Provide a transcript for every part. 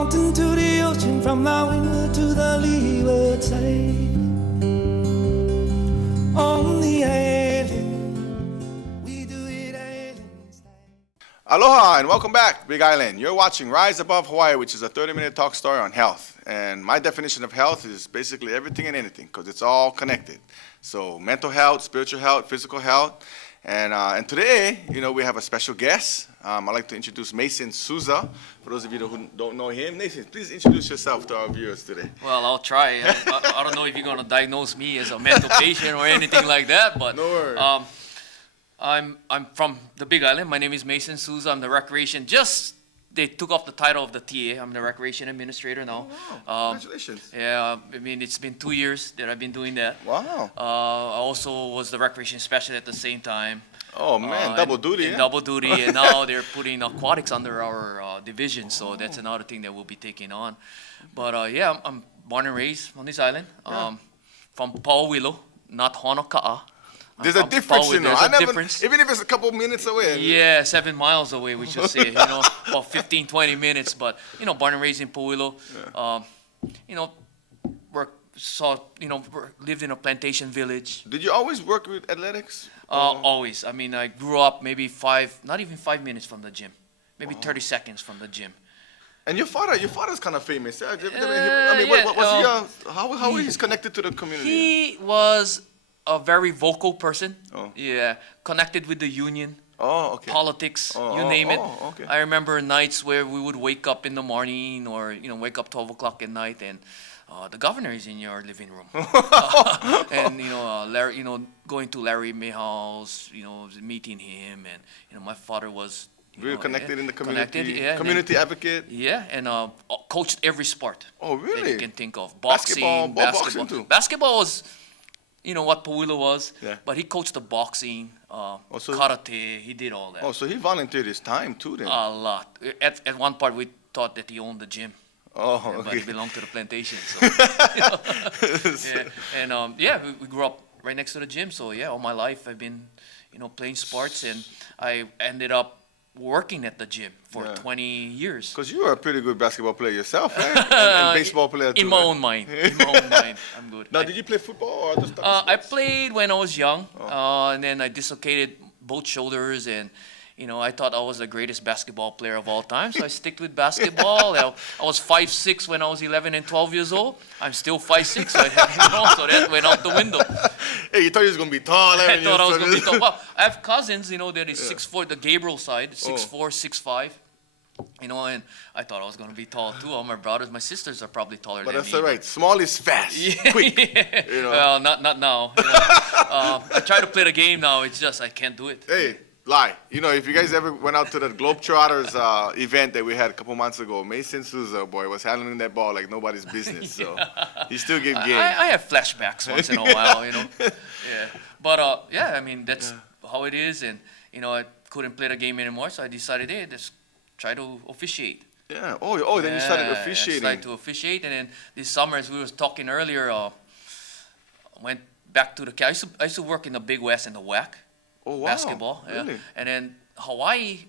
mountain to the ocean, from the windward to the leeward side. On the island, we do it island style. Aloha and welcome back, Big Island. You're watching Rise Above Hawaii, which is a 30-minute talk story on health. And my definition of health is basically everything and anything, because it's all connected. So mental health, spiritual health, physical health. And today, we have a special guest. I'd like to introduce Mason Souza. For those of you who don't know him, Mason, please introduce yourself to our viewers today. Well, I'll try. I don't know if you're going to diagnose me as a mental patient or anything like that, but No worries. I'm from the Big Island. My name is Mason Souza. I'm the recreation. They took off the title of the TA. I'm the recreation administrator now. Wow, congratulations. Yeah, I mean, it's been 2 years that I've been doing that. Wow. I also was the recreation specialist at the same time. Oh, man, double duty, and yeah? Double duty, and now they're putting aquatics under our division, so that's another thing that we'll be taking on. But yeah, I'm born and raised on this island, from Pauwilo, not Honoka'a. There's a difference, There's a difference. Even if it's a couple minutes away. Yeah, 7 miles away, we should say, about 15, 20 minutes. But, born and raised in Pauwilo, lived in a plantation village. Did you always work with athletics? Always. I mean, I grew up maybe not even 5 minutes from the gym, maybe 30 seconds from the gym. And your father's kind of famous. How he's connected to the community? He was a very vocal person. Oh. Yeah, connected with the union. Oh, okay. Politics, you name it. Okay. I remember nights where we would wake up in the morning or, wake up 12 o'clock at night and the governor is in your living room. And, Larry, going to Larry Mayhall's, meeting him. And, my father was Really connected in the community. Connected, yeah. Community advocate. Yeah, and coached every sport. Oh, really? That you can think of. Boxing, Boxing too. Basketball was, what Pauwilo was. Yeah. But he coached the boxing, so- karate. He did all that. Oh, so he volunteered his time too then. A lot. At one part, we thought that he owned the gym. Oh, Yeah, but okay. it belonged to the plantation. So, yeah. And we grew up right next to the gym. So yeah, all my life I've been, playing sports, and I ended up working at the gym for 20 years. Because you were a pretty good basketball player yourself, right? and baseball player too. In my right? own mind. In my own mind, I'm good. Now, did you play football or other stuff? I played when I was young, and then I dislocated both shoulders, and I thought I was the greatest basketball player of all time, so I stick with basketball. I was 5'6" when I was 11 and 12 years old. I'm still 5'6", so that went out the window. Hey, you thought you was gonna be tall. I thought I was going to be tall. Well, I have cousins, that is 6'4", the Gabriel side, 6'4", 6'5", and I thought I was going to be tall too. All my brothers, my sisters are probably taller But than that's me. all right. Small is fast, quick. Yeah. Well, not now. I try to play the game now. It's just I can't do it. Hey, lie. If you guys ever went out to the Globetrotters event that we had a couple months ago, Mason Souza, boy, was handling that ball like nobody's business. So he still gave game. I have flashbacks once in a while, Yeah. But I mean that's how it is, and I couldn't play the game anymore, so I decided, hey, let's try to officiate. Yeah. Oh, then you started I officiating. started to officiate, and then this summer, as we were talking earlier, went back to I used to work in the Big West and the WAC. Oh, wow. Basketball, Really? and then Hawaii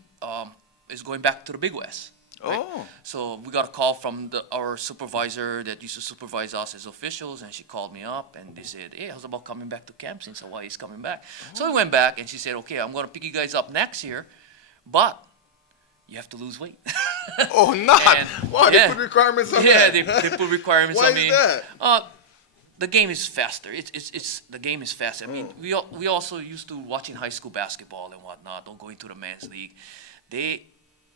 is going back to the Big West. Right? Oh. So we got a call from our supervisor that used to supervise us as officials, and she called me up and they said, hey, how's about coming back to camp since Hawaii is coming back? So we went back and she said, okay, I'm going to pick you guys up next year, but you have to lose weight. Oh, not. And- Wow, yeah. they put requirements on Yeah, that. they put requirements Why on me. is that? The game is faster. The game is faster. I mean, we also used to watching high school basketball and whatnot. Don't go into the men's league.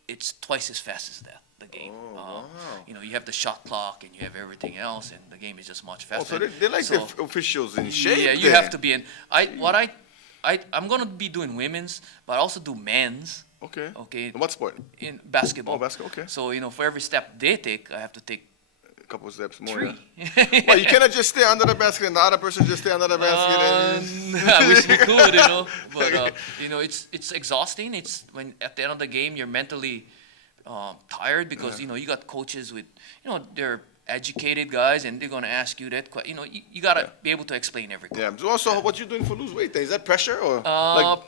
It's twice as fast as that. The game. wow. You have the shot clock and you have everything else, and the game is just much Oh, faster. so they like the officials in shape. Yeah, you then. have to be in. I'm gonna be doing women's, but I also do men's. Okay. Okay. What sport? In basketball. Oh, basketball, okay. So for every step they take, I have to take A couple steps more. 3. Yeah. Well, you cannot just stay under the basket and the other person just stay under the basket. And... I wish we could, but it's exhausting. It's when at the end of the game you're mentally tired because you got coaches with they're educated guys, and they're gonna ask you that. You gotta be able to explain everything. Yeah. So also, what you doing for lose weight? Then? Is that pressure or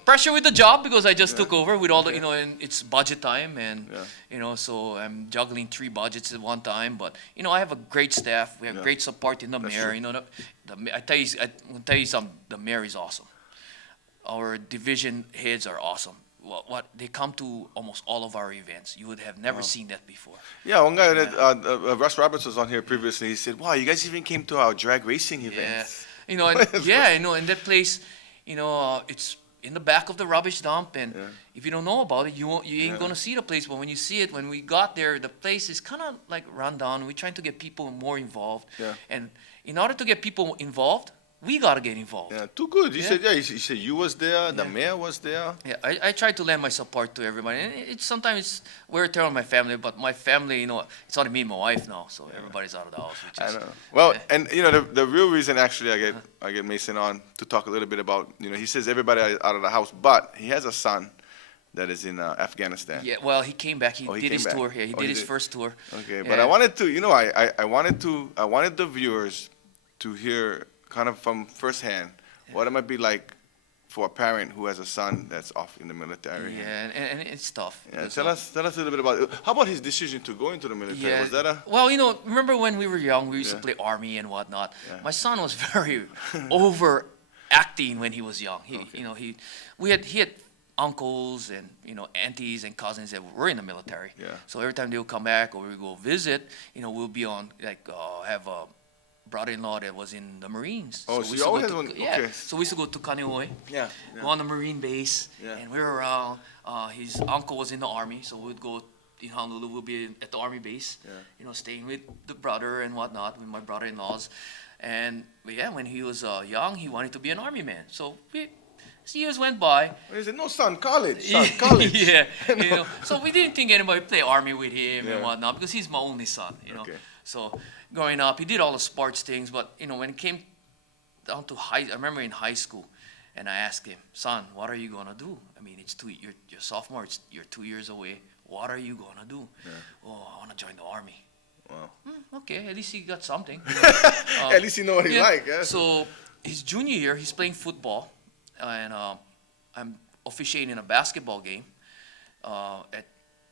Pressure with the job because I just Yeah. took over with all the, Okay. and it's budget time, and Yeah. so I'm juggling 3 budgets at one time. But I have a great staff. We have Yeah. great support in the That's mayor. true. I will tell you something. The mayor is awesome. Our division heads are awesome. What they come to almost all of our events. You would have never seen that before. Yeah, one guy that Russ Roberts was on here previously. He said, "Wow, you guys even came to our drag racing Yeah, events." in that place, it's in the back of the rubbish dump, and Yeah. if you don't know about it, you ain't Yeah. gonna see the place. But when you see it, when we got there, the place is kind of like run down. We're trying to get people more involved, Yeah. and in order to get people involved, we gotta get involved. Yeah, too good. He Yeah. said, he said you was there, the Yeah. mayor was there. Yeah, I try to lend my support to everybody, and it's sometimes it's wear and tear on my family, but my family, it's only me and my wife now, so everybody's out of the house, which I is know. Well, yeah. and the real reason actually I get Mason on to talk a little bit about, he says everybody out of the house, but he has a son that is in Afghanistan. Yeah, well, he came back. He Oh, he did came his back. tour. Yeah, he Oh, did he his did. first tour. Okay, but Yeah. I wanted to, I wanted the viewers to hear kind of from firsthand what it might be like for a parent who has a son that's off in the military. Yeah, and it's tough. Yeah, because, tell us a little bit about it. How about his decision to go into the military? Yeah. Was that a Well, remember when we were young, we used to Yeah. play army and whatnot. Yeah. My son was very overacting when he was young. He had uncles and aunties and cousins that were in the military. Yeah. So every time they would come back or we would go visit, we'll be on have a brother-in-law that was in the Marines. Oh, we so used you to go always to- had one- Yeah. okay. So we used to go to Kaneohe. Yeah. Go on the Marine base, Yeah. and we were around. His uncle was in the army, so we'd go in Honolulu. We'll be at the army base, staying with the brother and whatnot, with my brother-in-laws. And when he was young, he wanted to be an army man. So as years went by. He said, "No, son, college, son, college." Yeah, so we didn't think anybody would play army with him Yeah. and whatnot because he's my only son, Okay. So growing up, he did all the sports things, but when it came down to I remember in high school, and I asked him, "Son, what are you gonna do? I mean, you're sophomore, you're 2 years away. What are you gonna do?" "Oh, I wanna join the army." Wow. Okay, at least he got something. At least you know what he's Yeah. like. Yeah. So his junior year, he's playing football, and I'm officiating a basketball game at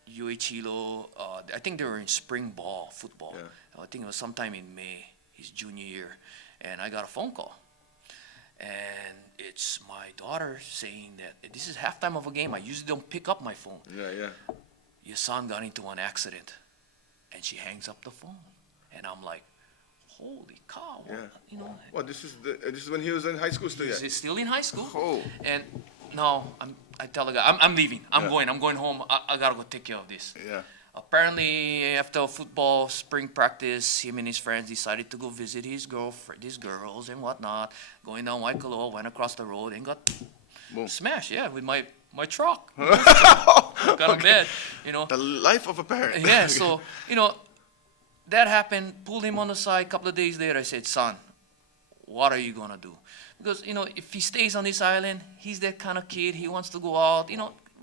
UH Hilo. I think they were in spring ball football. Yeah. I think it was sometime in May, his junior year, and I got a phone call, and it's my daughter saying that this is halftime of a game. I usually don't pick up my phone. Yeah. Your son got into an accident, and she hangs up the phone, and I'm like, holy cow, Yeah. Well, this is when he was in high school still. Yeah. He's still in high school. Oh. And no, I tell the guy, I'm leaving. I'm Yeah. going home. I gotta go take care of this. Yeah. Apparently, after football spring practice, him and his friends decided to go visit his girls and whatnot. Going down Waikoloa, went across the road and got Boom. smashed. Yeah, with my truck. Got him dead. The life of a parent. Yeah, so, that happened, pulled him on the side. A couple of days later, I said, "Son, what are you going to do?" Because, if he stays on this island, he's that kind of kid. He wants to go out.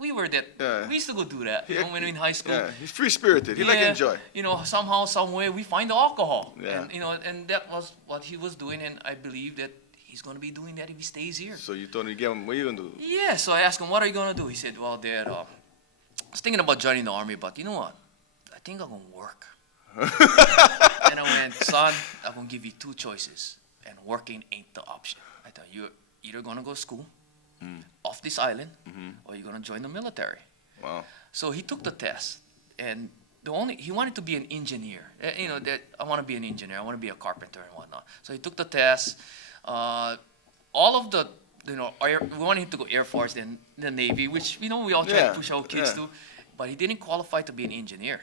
We were that. Yeah. We used to go do that Yeah. when we were in high school. Yeah, he's free spirited. He like to enjoy. Somehow, some way, we find the alcohol. Yeah. And that was what he was doing, and I believe that he's going to be doing that if he stays here. So you told him, what are you gonna do? Yeah, so I asked him, "What are you going to do?" He said, "Well, Dad, I was thinking about joining the army, but you know what? I think I'm going to work." And I went, "Son, I'm going to give you 2 choices, and working ain't the option. I thought you're either going to go to school off this island, or you're going to join the military." Wow. So he took the test, and he wanted to be an engineer. That I want to be an engineer. I want to be a carpenter and whatnot. So he took the test. All of the, we wanted him to go Air Force, then the Navy, which we all try Yeah, to push our kids yeah. to, but he didn't qualify to be an engineer.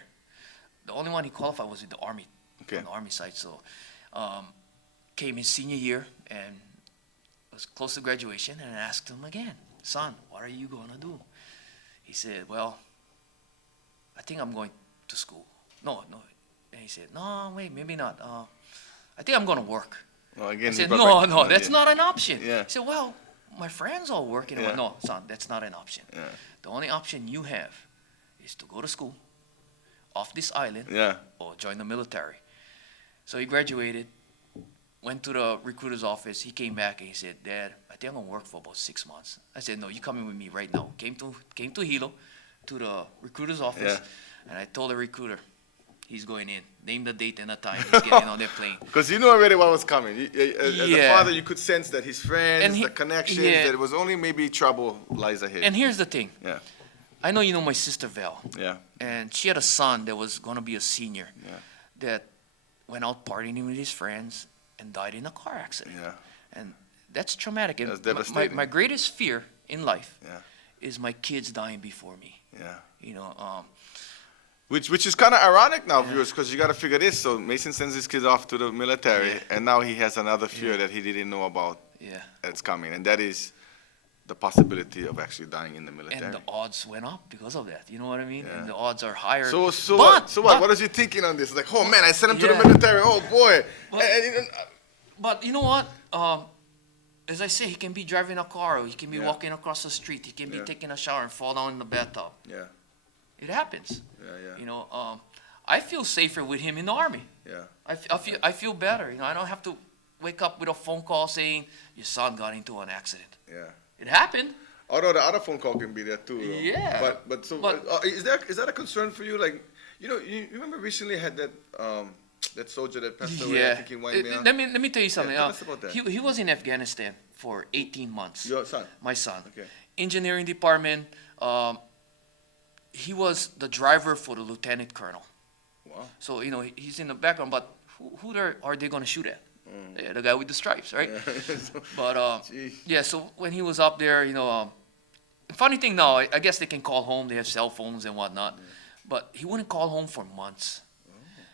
The only one he qualified was with the Army, Okay. on the Army side. So came his senior year and was close to graduation, and I asked him again, "Son, what are you going to do?" He said, "Well, I think I'm going to school." No. And he said, "No, wait, maybe not. I think I'm going to work." Well, again, I he said, brought "No, back- that's yeah. not an option." Yeah. He said, "Well, my friends all work." And I went, Yeah. "No, son, that's not an option. Yeah. The only option you have is to go to school off this island Yeah. or join the military." So he graduated, went to the recruiter's office. He came back and he said, "Dad, I think I'm gonna work for about 6 months." I said, "No, you coming with me right now." Came to Hilo, to the recruiter's office, Yeah. and I told the recruiter, he's going in. Name the date and the time. He's getting on that plane. Because you knew already what was coming. As a Yeah. father, you could sense that his friends, And the connections, yeah. that it was only maybe trouble lies ahead. And here's the thing. Yeah. I know you know my sister Val, Yeah. and she had a son that was gonna be a senior, Yeah. that went out partying with his friends and died in a car accident. Yeah. And that's traumatic. And That's my, devastating. my greatest fear in life Yeah. is my kids dying before me. Yeah. You know, Which is kind of ironic now, viewers, because you got to figure this. So Mason sends his kids off to the military, Yeah. and now he has another fear Yeah. that he didn't know about yeah. that's coming, and that is the possibility of actually dying in the military. And the odds went up because of that. You know what I mean? Yeah. And the odds are higher. So But- what? but- What is he thinking on this? Like, oh man, I sent him to Yeah. the military. Oh boy. But- And But you know what? As I say, he can be driving a car, or he can be Yeah. walking across the street, he can be Yeah. taking a shower and fall down in the bathtub. yeah, It happens. yeah. You know, I feel safer with him in the army. Yeah. I feel better. You know, I don't have to wake up with a phone call saying your son got into an accident. Yeah. It happened. Although the other phone call can be there too. Though. Yeah. But But- is that a concern for you? Like, you remember recently had that that soldier that passed away. I think in Waimea. Let me tell you something. tell us about that. He was in Afghanistan for 18 months. Your son. My son. Okay. Engineering department. He was the driver for the lieutenant colonel. Wow. So you know he's in the background, but who are they going to shoot at? Yeah, the guy with the stripes, right? So- But Gee. yeah, so when he was up there, you know, funny thing now, I guess they can call home. They have cell phones and whatnot, but he wouldn't call home for months.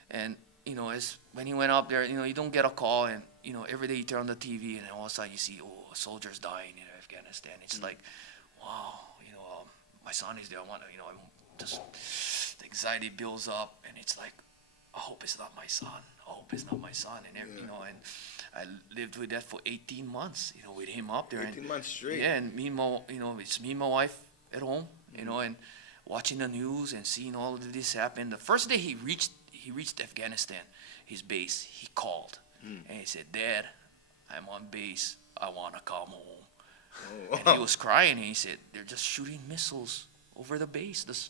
And you know, as when he went up there, you know, you don't get a call, and you know, every day you turn on the TV, and all of a sudden you see, oh, a soldier's dying in Afghanistan. It's like, wow, you know, my son is there. I want to, you know, I'm just the anxiety builds up, and it's like, I hope it's not my son. I hope it's not my son, and you know, and I lived with that for 18 months, you know, with him up there. 18 months straight. Yeah, and me and my, you know, it's me and my wife at home, you know, and watching the news and seeing all of this happen. The first day he reached Afghanistan, his base, he called, and he said, "Dad, I'm on base. I want to come home." Oh, And he was crying, and he said, "They're just shooting missiles over the base. This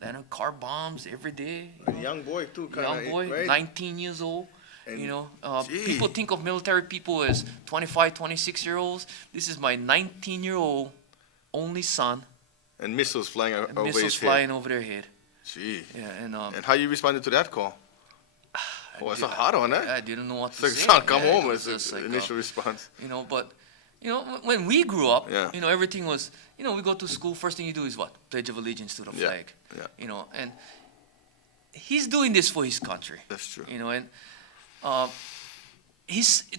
landing car bombs every day." A young boy too, kind of. Young boy, right? 19 years old. And- You know, Gee. people think of military people as 25, 26-year-olds. This is my 19-year-old only son, And missiles flying and over missiles his flying over their head. head. Gee. Yeah, And how you responded to that call? Oh, it's a hard one, eh? I didn't know what It's to like, say. son, come Yeah, home. it It's was just the like, initial response. you know, but you know, when we grew up, Yeah. you know, everything was, you know, we go to school. First thing you do is what? Pledge of allegiance to the Yeah, flag. yeah. You know, and he's doing this for his country. That's true. You know, and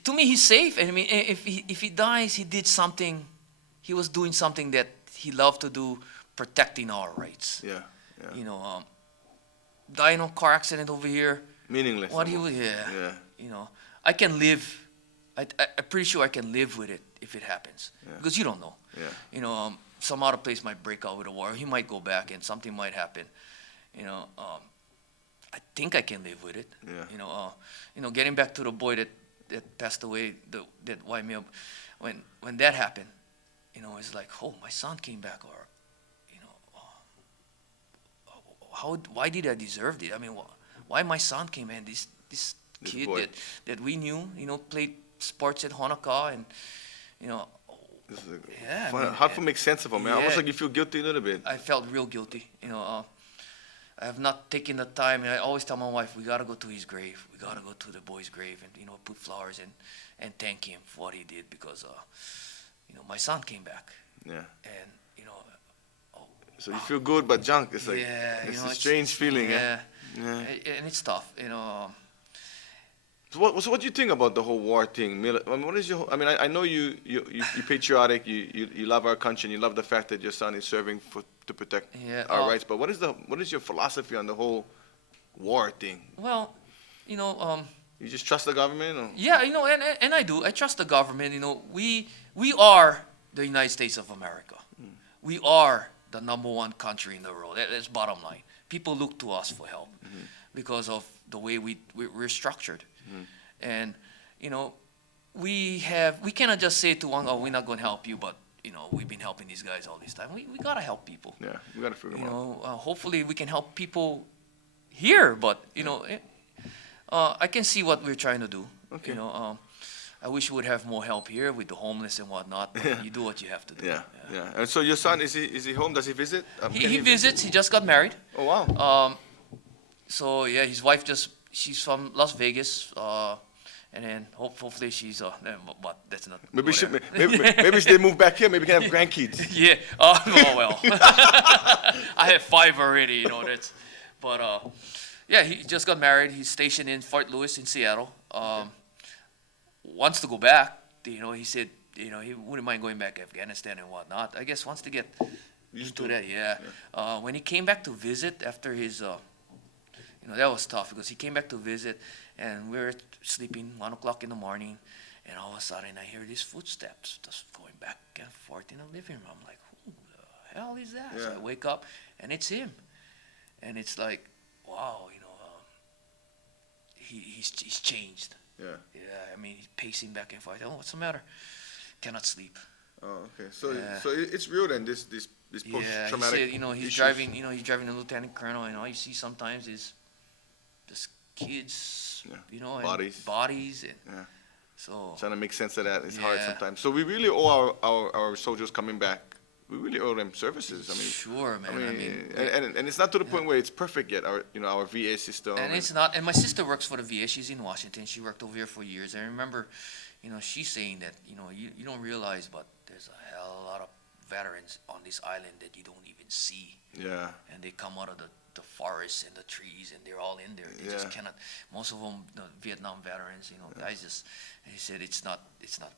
to me he's safe. And I mean, if he dies, he did something. He was doing something that he loved to do, protecting our rights. Yeah, yeah. You know, die in a car accident over here. Meaningless. What he almost. was, yeah. Yeah. You know, I can live. I'm pretty sure I can live with it if it happens, Yeah. because you don't know. Yeah. You know, some other place might break out with a war. He might go back, and something might happen. You know, I think I can live with it. Yeah. You know, getting back to the boy that passed away, that Waimea, when that happened, you know, it's like, oh, my son came back, or, you know, why did I deserve it? I mean, why my son came in? This This kid boy. that we knew, you know, played sports at Honokaa, and you know, This is Yeah, I fun- mean, hard to make sense of him, man. Almost yeah. like you feel guilty a little bit. I felt real guilty. You know, I have not taken the time, and I always tell my wife, we gotta go to his grave. We gotta go to the boy's grave, and you know, put flowers and thank him for what he did, because you know, my son came back, Yeah. and you know, So you feel good, but junk. It's like yeah, you it's know, a strange feeling. Yeah, Yeah. and it's tough. You know, So what do you think about the whole war thing? I mean, what is your? I mean, I know you're patriotic. You love our country, and you love the fact that your son is serving to protect Yeah, our rights. But what is your philosophy on the whole war thing? well, you know, You just trust the government? Or? yeah, you know, and I do. I trust the government. You know, we are the United States of America. We are the #1 country in the world. That's bottom line. People look to us for help because of the way we're structured. And, you know, we cannot just say to one, oh, we're not going to help you, but, you know, we've been helping these guys all this time. We got to help people. Yeah, we gotta figure You them out. know, hopefully we can help people here, but, you know, I can see what we're trying to do. Okay. You know, I wish we would have more help here with the homeless and whatnot, but you do what you have to do. Yeah, yeah. And so your son, is he home? Does he visit? Can He visits. He just got married. Oh wow. So yeah, his wife she's from Las Vegas, and then hopefully she's but that's not. Maybe whatever. maybe they move back here. Maybe we can have grandkids. Yeah. Oh well. I have 5 already. You know that's. But yeah, he just got married. He's stationed in Fort Lewis in Seattle. Wants to go back. You know, he said, you know, he wouldn't mind going back to Afghanistan and whatnot. I guess wants to get into that. Yeah. When he came back to visit after his, you know, that was tough because he came back to visit, and we were sleeping 1 o'clock in the morning, and all of a sudden I hear these footsteps just going back and forth in the living room. I'm like, who the hell is that? So Yeah. I wake up, and it's him, and it's like, wow, you know, he's changed. Yeah. Yeah, I mean, he's pacing back and forth. Oh, what's the matter? Cannot sleep. Oh, okay. So Yeah. so it's real then. This Yeah, he post-traumatic. said, you know, he's issues. driving. You know, he's driving a lieutenant colonel, and all you see sometimes is just kids. Yeah, You know, and bodies. and Yeah. so. Trying to make sense of that is hard Yeah. sometimes. So we really owe our soldiers coming back. We really owe them services. I mean, Sure, man. I mean, and it's not to the point where it's perfect yet. Our VA system. And it's not. And my sister works for the VA. She's in Washington. She worked over here for years. I remember, you know, she's saying that, you know, you don't realize, but there's a hell of a lot of veterans on this island that you don't even see. Yeah. And they come out of the forests and the trees, and they're all in there. They just Yeah. cannot. Most of them, the Vietnam veterans, you know, guys just. He said it's not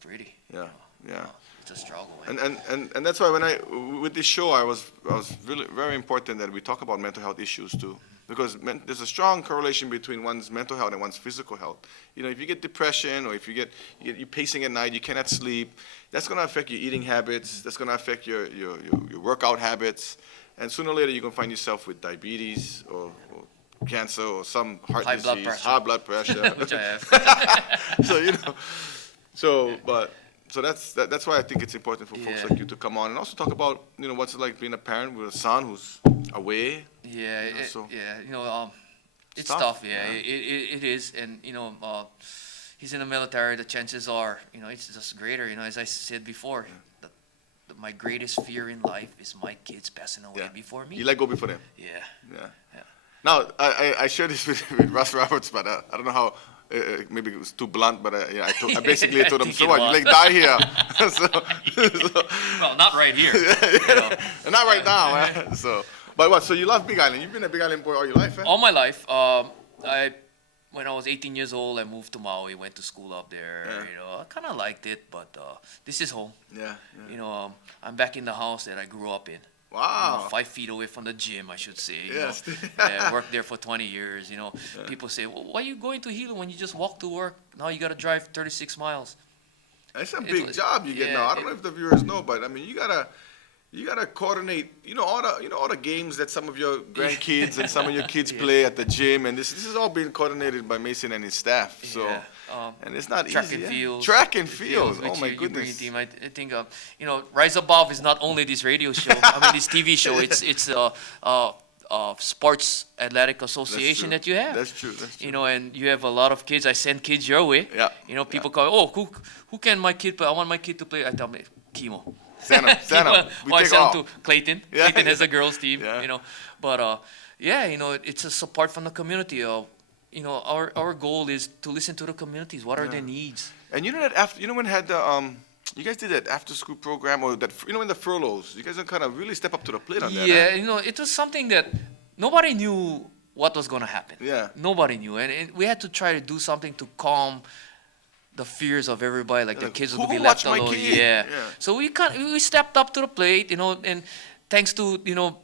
pretty. Yeah, yeah. It's a struggle. Man. And that's why with this show I was really very important that we talk about mental health issues too, because there's a strong correlation between one's mental health and one's physical health. You know, if you get depression or if you're pacing at night, you cannot sleep, that's going to affect your eating habits. That's going to affect your workout habits, and sooner or later you're going to find yourself with diabetes or cancer or some heart High blood disease, pressure. high blood pressure. Which I have. So you know, so that's why I think it's important for folks Yeah. like you to come on and also talk about, you know, what's it like being a parent with a son who's away. Yeah, You know, so- yeah, you know, it's tough, tough. Yeah, yeah. it is, and you know, he's in the military. The chances are, you know, it's just greater. You know, as I said before, my greatest fear in life is my kids passing away Yeah. before me. You let go before them. Yeah, Yeah. Yeah. Now I shared this with Russ Roberts, but I don't know how. Maybe it was too blunt, but I basically told him, think so it what? You was. like die here? so, well, not right here. you know. and not right now. Man. So, but what? So you love Big Island? You've been a Big Island boy all your life, eh? All my life, when I was 18 years old, I moved to Maui, went to school up there. Yeah. You know, I kind of liked it, but this is home. Yeah. You know, I'm back in the house that I grew up in. Wow. You know, 5 feet away from the gym, I should say. You Yes. know. Yeah, I worked there for 20 years. You know, people say, well, "Why are you going to Hilo when you just walk to work? Now you got to drive 36 miles." It's a It big was- job you get yeah, now. I don't know if the viewers know, but I mean, you gotta coordinate. All the games that some of your grandkids and some of your kids Yeah. play at the gym, and this is all being coordinated by Mason and his staff. So, Yeah. and it's not Track easy. and yeah. fields. Track and fields. which Oh my you bring your goodness. team. I think, you know, Rise Above is not only this radio show. I mean, this TV show. It's Sports Athletic Association true. that you have. That's true. That's true. You know, and you have a lot of kids. I send kids your way. Yeah. You know, people call, oh, who can my kid play? I want my kid to play. I tell them, Chemo. Send 'em. We Or I take send off. them to Clayton. Yeah. Clayton has a girls team. Yeah. You know, but yeah, you know, it's a support from the community. You know, our goal is to listen to the communities. What are their needs? And you know that when had the you guys did that after school program or that in the furloughs, you guys kind of really step up to the plate on that. Yeah, you know, it was something that nobody knew what was going to happen. Yeah. Nobody knew, and we had to try to do something to calm the fears of everybody, like the Like, kids who would be will left watch my alone. kid? Yeah. Yeah. So we stepped up to the plate, you know, and thanks to, you know,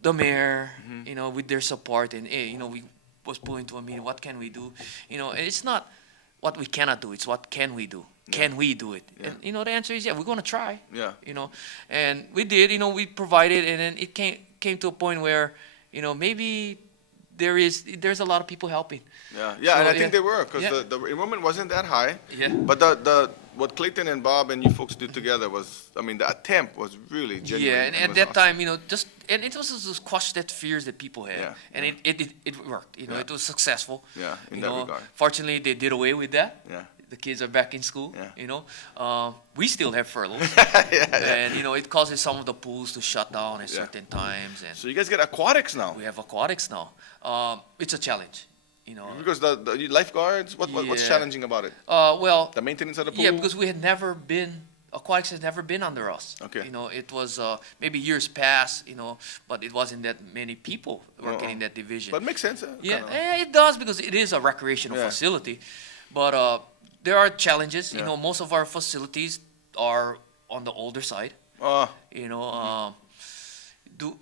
the mayor, Mm-hmm. you know, with their support, and you know, we was pulling to a meeting. What can we do? You know, and it's not what we cannot do. It's what can we do? Can we do it? Yeah. And you know, the answer is yeah. We're gonna try. Yeah. You know, and we did. You know, we provided, and then it came to a point where, you know, maybe there's a lot of people helping. Yeah, yeah, So, and I yeah. think they were because Yeah. the enrollment wasn't that high. Yeah. But the what Clayton and Bob and you folks did together was, I mean, the attempt was really genuine. Yeah, and it at was that awesome. time, and it was just quashed that fears that people had, Yeah, and it worked. Yeah. It was successful. Yeah, in You that know, regard. Fortunately, they did away with that. Yeah. The kids are back in school. Yeah. We still have furloughs, Yeah. and it causes some of the pools to shut down at Yeah. certain times, and So you guys get aquatics now we have aquatics now. It's a challenge. because the lifeguards. What's Yeah. challenging about it? Well, The maintenance of the pool. yeah, because we had never been aquatics has never been under us. Okay. It was maybe years past, but it wasn't that many people working Uh-uh. in that division. But it makes sense. Yeah, kinda. it does because it is a recreational Yeah. facility, but there are challenges. Yeah. Most of our facilities are on the older side. Uh,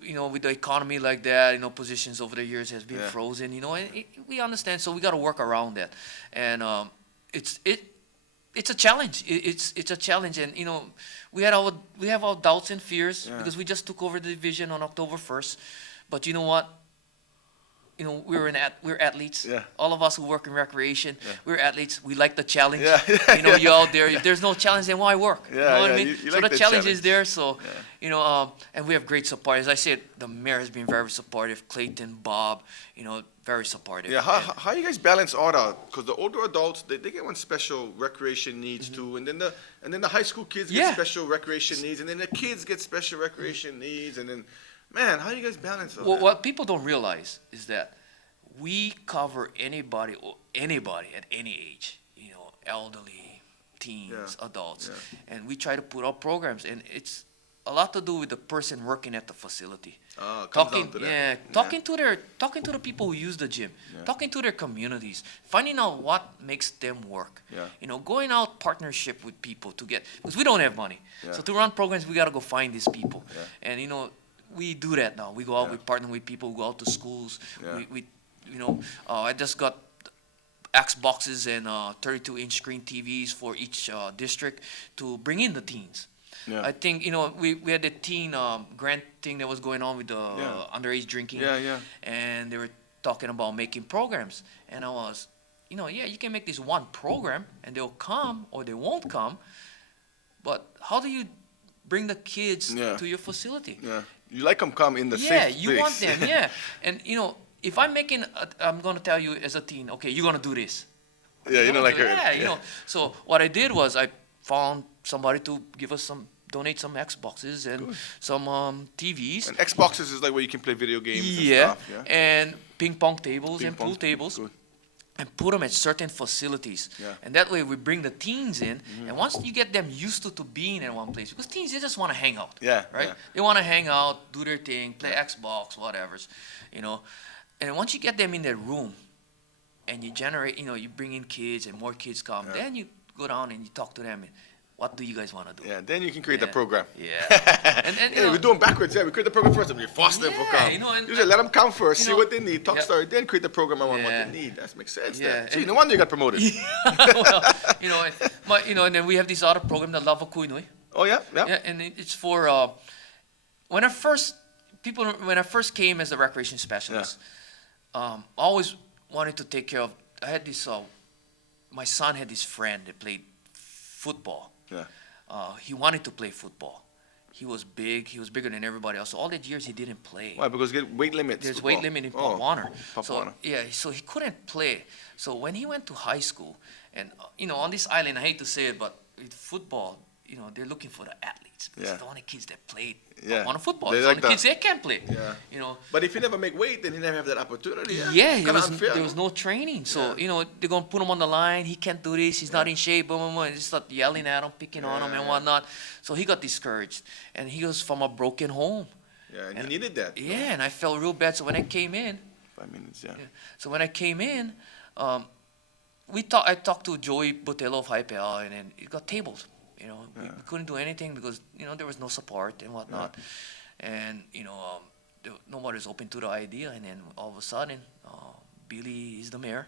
You know, with the economy like that, positions over the years has been Yeah. frozen. And we understand, so we got to work around that, and it's a challenge. It's a challenge, and we have our doubts and fears Yeah. because we just took over the division on October 1st, but you know what? We're athletes. Yeah. All of us who work in recreation, Yeah. we're athletes. We like the challenge. Yeah. You're out there. If there's no challenge, then why work? Yeah, You know what yeah, I mean? you So like the the challenge is challenge. there. So, Yeah. and we have great support. As I said, the mayor has been very supportive. Clayton, Bob, very supportive. Yeah, how, And- how you guys balance all that? Because the older adults, they get one special recreation needs Mm-hmm. too, and then the high school kids get Yeah. special recreation needs, and then the kids get special recreation needs, and then, man, how you guys balance all Well, that? what people don't realize is that we cover anybody at any age, elderly, teens, adults, Yeah. and we try to put out programs, and it's a lot to do with the person working at the facility. It comes Talking, down to that. yeah, talking to the people who use the gym, talking to their communities, finding out what makes them work. Yeah. Going out partnership with people to get, because we don't have money, Yeah. so to run programs we got to go find these people, Yeah. and we do that now. We go out, Yeah. we partner with people, we go out to schools. Yeah. I just got Xboxes and 32-inch screen TVs for each district to bring in the teens. Yeah. I think we had the teen grant thing that was going on with the Yeah. underage drinking. Yeah. And they were talking about making programs, and I was, you can make this one program and they'll come or they won't come, but how do you bring the kids Yeah. to your facility? Yeah, you like them come in the Yeah, safe you place. want them, yeah. And if I'm I'm gonna tell you as a teen, okay, you're gonna do this. Yeah, like Yeah. So what I did was I found somebody to donate some Xboxes and some TVs. And Xboxes is like where you can play video games and Yeah, stuff. Yeah, and ping pong tables Ping and pool pong, tables. good. And put them at certain facilities. Yeah. And that way we bring the teens in, and once you get them used to being in one place, because teens, they just want to hang out. Yeah, Right? yeah. They want to hang out, do their thing, play Xbox, whatever's, And once you get them in that room, and you generate, you bring in kids and more kids come, Yeah. then you go down and you talk to them and what do you guys want to do? Yeah, then you can create the Yeah. program. Yeah. And Yeah, we're doing backwards. Yeah, we create the program first, and we foster them for Yeah, come. and- You say let them come first, see know- what they need, talk Yeah. story, then create the program around what Yeah. they need. That makes sense. Yeah, Yeah, see, and- no wonder you got promoted. well, and then we have this other program, the Lava Kuinui. Oh yeah, yeah. Yeah, and it's for when I first came as a recreation specialist, I always wanted to take care of. I had this. My son had this friend that played football. Yeah. He wanted to play football. He was big. He was bigger than everybody else. So all that years he didn't play. Why? Because get weight limits. There's football. weight limit in Oh, Pop Warner. Pop So Warner. yeah, so he couldn't play. So when he went to high school, and on this island, I hate to say it, but with football, they're looking for the athletes because Yeah. the only kids that played Yeah. Pop Warner football. They It's like only kids the- that can play. Yeah. But if you never make weight, then you never have that opportunity. Yeah, Yeah, Kinda unfair, there was no training. So, Yeah. they're going to put him on the line. He can't do this. He's not in shape. Boom, boom, boom. And just start yelling at him, picking on him and Yeah. whatnot. So he got discouraged. And he was from a broken home. Yeah, and he needed that. Yeah, and I felt real bad. So when I came in, 5 minutes. Yeah. So when I came in, I talked to Joey Botello of Hypel, and then it got tabled. We couldn't do anything because there was no support and whatnot, and nobody was open to the idea. And then all of a sudden, Billy is the mayor,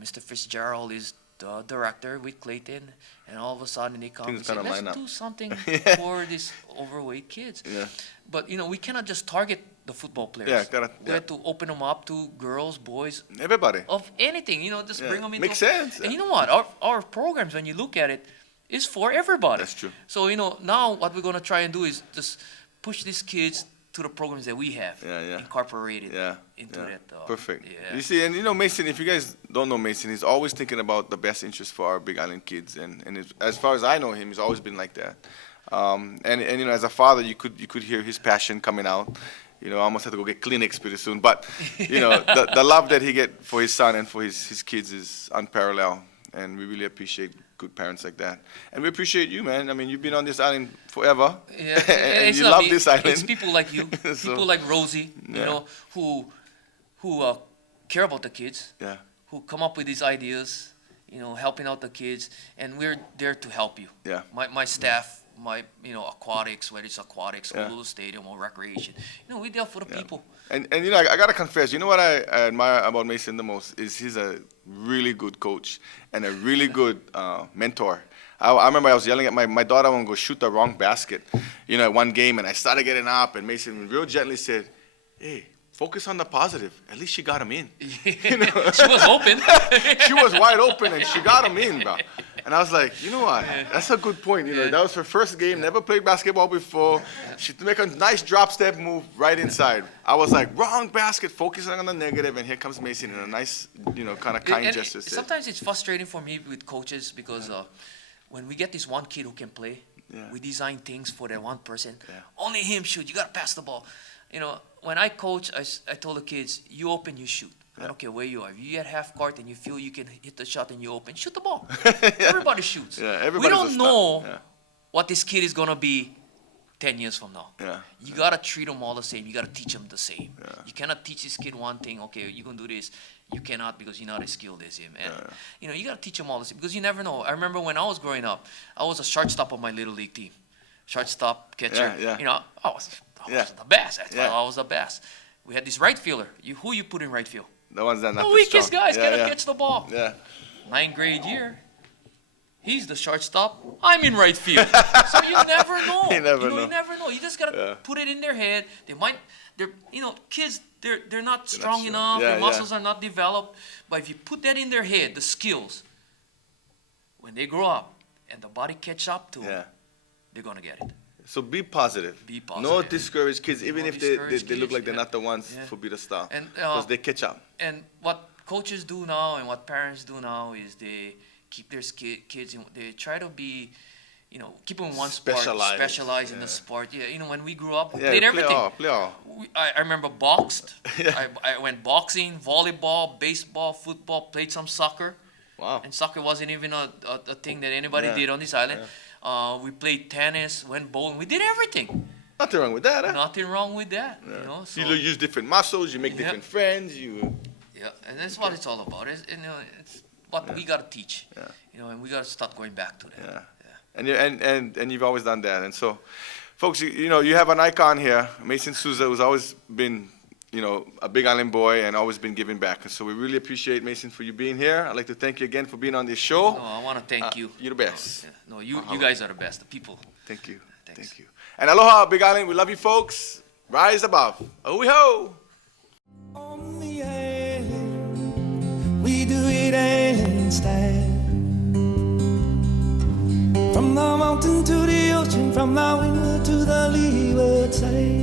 Mr. Fitzgerald is the director with Clayton, and all of a sudden they come and Things say, kinda line let's up." do something for these overweight kids. Yeah. But we cannot just target the football players. Yeah, We had to open them up to girls, boys, Everybody. of anything. Just Yeah. bring them into. Makes sense, And yeah. you know what? Our programs, when you look at it, is for everybody. That's true. So now what we're gonna try and do is just push these kids to the programs that we have Yeah. incorporated Yeah. into yeah. that. Perfect. Yeah. You see, and Mason, if you guys don't know Mason, he's always thinking about the best interest for our Big Island kids, and as far as I know him, he's always been like that. And as a father, you could hear his passion coming out. I almost have to go get Kleenex pretty soon, but the love that he get for his son and for his kids is unparalleled, and we really appreciate good parents like that. And we appreciate you, man. I mean, you've been on this island forever, Yeah, and it's you not love me. this island. It's people like you, So- people like Rosie, Yeah. who care about the kids, Yeah. who come up with these ideas, helping out the kids, and we're there to help you. Yeah. My staff, aquatics, whether it's aquatics, Yeah. Honolulu Stadium, or recreation, we're there for the people. And I gotta confess, what I admire about Mason the most is he's a really good coach and a really good mentor. I remember I was yelling at my daughter when go shoot the wrong basket, at one game, and I started getting up, and Mason real gently said, "Hey, focus on the positive. At least she got him in." She was open. She was wide open, and she got him in, bro. And I was like, you know what? That's a good point. Yeah. That was her first game. Never played basketball before. She make a nice drop step move right inside. I was like, wrong basket, focusing on the negative, and here comes Mason in a nice, kind of kind And gesture. Said, sometimes it's frustrating for me with coaches because when we get this one kid who can play, Yeah. we design things for that one person. Yeah. Only him shoot. You got to pass the ball. When I coach, I told the kids, you open, you shoot. I don't care where you are. If you at half court and you feel you can hit the shot and you open, shoot the ball. Everybody shoots. Yeah, we everybody's a don't star. know Yeah. what this kid is going to be 10 years from now. Yeah. You got to treat them all the same. You got to teach them the same. Yeah. You cannot teach this kid one thing, okay, you're going to do this. You cannot because you're not as skilled as him. And, you got to teach them all the same because you never know. I remember when I was growing up, I was a shortstop on my little league team. Shortstop, catcher. Yeah. I was Yeah. the best. I thought Yeah. I was the best. We had this right fielder. Who you put in right field? The ones that are not The too weakest strong. guys Yeah, cannot yeah. catch the ball. Yeah. 9th grade year. He's the shortstop. I'm in right field. So you never know. You never know. You never know. You just gotta Yeah. put it in their head. They're kids. They're not strong sure. enough. Yeah, their yeah. muscles are not developed. But if you put that in their head, the skills, when they grow up and the body catch up to them, Yeah. they're gonna get it. So be positive. Be No positive. discouraged kids, even No if they discouraged look kids, like they're yeah. not the ones Yeah. for be the star. And, Because they catch up. And what coaches do now and what parents do now is they keep their kids in, they try to be, keep them in one sport, Specialized, specialize in yeah. the sport. Yeah, when we grew up, we Yeah, played play everything. all. I remember boxed. Yeah. I went boxing, volleyball, baseball, football, played some soccer. Wow. And soccer wasn't even a thing that anybody Yeah, did on this island. We played tennis, went bowling. We did everything. Nothing wrong with that, huh? Nothing wrong with that. Yeah. So, You use different muscles, you make Yeah. different friends, you. yeah, and that's what it's all about. It's what we gotta teach. Yeah. And we gotta start going back to that. Yeah. And you've always done that. And so, folks, you have an icon here, Mason Souza, who's always been, a Big Island boy and always been giving back. And so we really appreciate, Mason, for you being here. I'd like to thank you again for being on this show. No, I want to thank you. You're the best. Yeah. No, you guys are the best. The people. Thank you. Thanks. Thank you. And aloha, Big Island. We love you, folks. Rise above. Oh-we-ho. On the island, we do it island style. From the mountain to the ocean, from the windward to the leeward side.